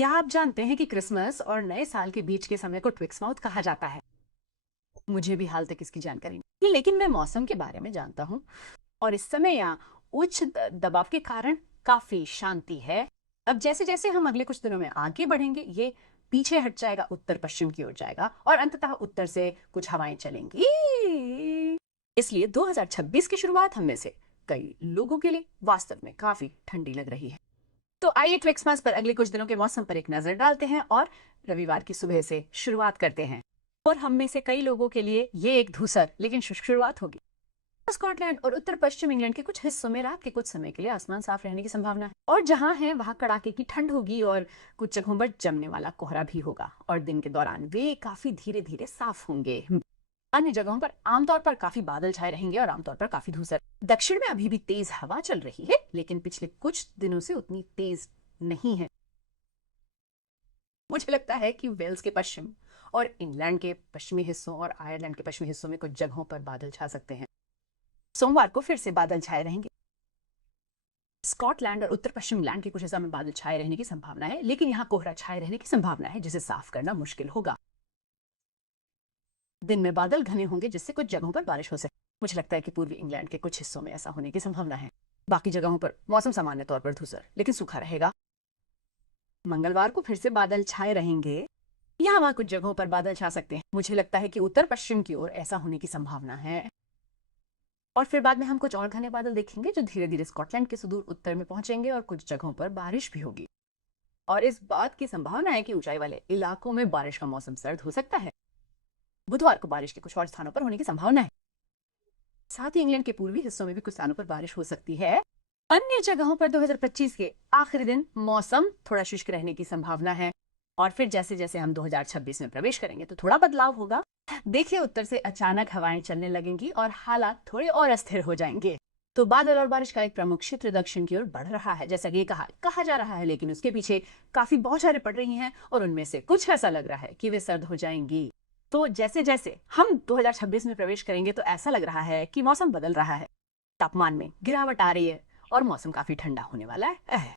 क्या आप जानते हैं कि क्रिसमस और नए साल के बीच के समय को ट्विक्स माउथ कहा जाता है? मुझे भी हाल तक इसकी जानकारी नहीं, लेकिन मैं मौसम के बारे में जानता हूँ और इस समय यहाँ उच्च दबाव के कारण काफी शांति है। अब जैसे जैसे हम अगले कुछ दिनों में आगे बढ़ेंगे, ये पीछे हट जाएगा, उत्तर पश्चिम की ओर जाएगा और अंततः उत्तर से कुछ हवाएं चलेंगी। इसलिए 2026 की शुरुआत हम में से कई लोगों के लिए वास्तव में काफी ठंडी लग रही है। तो आइए ट्विक्समास पर अगले कुछ दिनों के मौसम पर एक नजर डालते हैं और रविवार की सुबह से शुरुआत करते हैं। और हम में से कई लोगों के लिए ये एक धूसर लेकिन शुष्क शुरुआत होगी। स्कॉटलैंड और उत्तर पश्चिम इंग्लैंड के कुछ हिस्सों में रात के कुछ समय के लिए आसमान साफ रहने की संभावना है और जहां है वहां कड़ाके की ठंड होगी और कुछ जगहों पर जमने वाला कोहरा भी होगा और दिन के दौरान वे काफी धीरे धीरे साफ होंगे। अन्य जगहों पर आमतौर पर काफी बादल छाए रहेंगे और आमतौर पर काफी धूसर। दक्षिण में अभी भी तेज हवा चल रही है, लेकिन पिछले कुछ दिनों से उतनी तेज नहीं है। मुझे लगता है कि वेल्स के पश्चिम और इंग्लैंड के पश्चिमी हिस्सों और आयरलैंड के पश्चिमी हिस्सों में कुछ जगहों पर बादल छा सकते हैं। सोमवार को फिर से बादल छाए रहेंगे। स्कॉटलैंड और उत्तर पश्चिम इंग्लैंड के कुछ हिस्सों में बादल छाए रहने की संभावना है, लेकिन यहाँ कोहरा छाए रहने की संभावना है जिसे साफ करना मुश्किल होगा। दिन में बादल घने होंगे जिससे कुछ जगहों पर बारिश हो सके। मुझे लगता है कि पूर्वी इंग्लैंड के कुछ हिस्सों में ऐसा होने की संभावना है। बाकी जगहों पर मौसम सामान्य तौर पर धूसर लेकिन सूखा रहेगा। मंगलवार को फिर से बादल छाए रहेंगे। यहाँ वहां कुछ जगहों पर बादल छा सकते हैं। मुझे लगता है कि उत्तर पश्चिम की ओर ऐसा होने की संभावना है और फिर बाद में हम कुछ और घने बादल देखेंगे जो धीरे धीरे स्कॉटलैंड के सुदूर उत्तर में पहुंचेंगे और कुछ जगहों पर बारिश भी होगी। और इस बात की संभावना है कि ऊंचाई वाले इलाकों में बारिश का मौसम सर्द हो सकता है। बुधवार को बारिश के कुछ और स्थानों पर होने की संभावना है। साथ ही इंग्लैंड के पूर्वी हिस्सों में भी कुछ स्थानों पर बारिश हो सकती है। अन्य जगहों पर 2025 के आखिरी दिन मौसम थोड़ा शुष्क रहने की संभावना है और फिर जैसे जैसे हम 2026 में प्रवेश करेंगे तो थोड़ा बदलाव होगा। देखिए, उत्तर से अचानक हवाएं चलने लगेंगी और हालात थोड़े और अस्थिर हो जाएंगे। तो बादल और बारिश का एक प्रमुख क्षेत्र दक्षिण की ओर बढ़ रहा है, जैसा कि कहा जा रहा है, लेकिन उसके पीछे काफी बौछारें पड़ रही हैं और उनमें से कुछ ऐसा लग रहा है कि वे सर्द हो जाएंगी। तो जैसे जैसे हम 2026 में प्रवेश करेंगे तो ऐसा लग रहा है कि मौसम बदल रहा है, तापमान में गिरावट आ रही है और मौसम काफी ठंडा होने वाला है।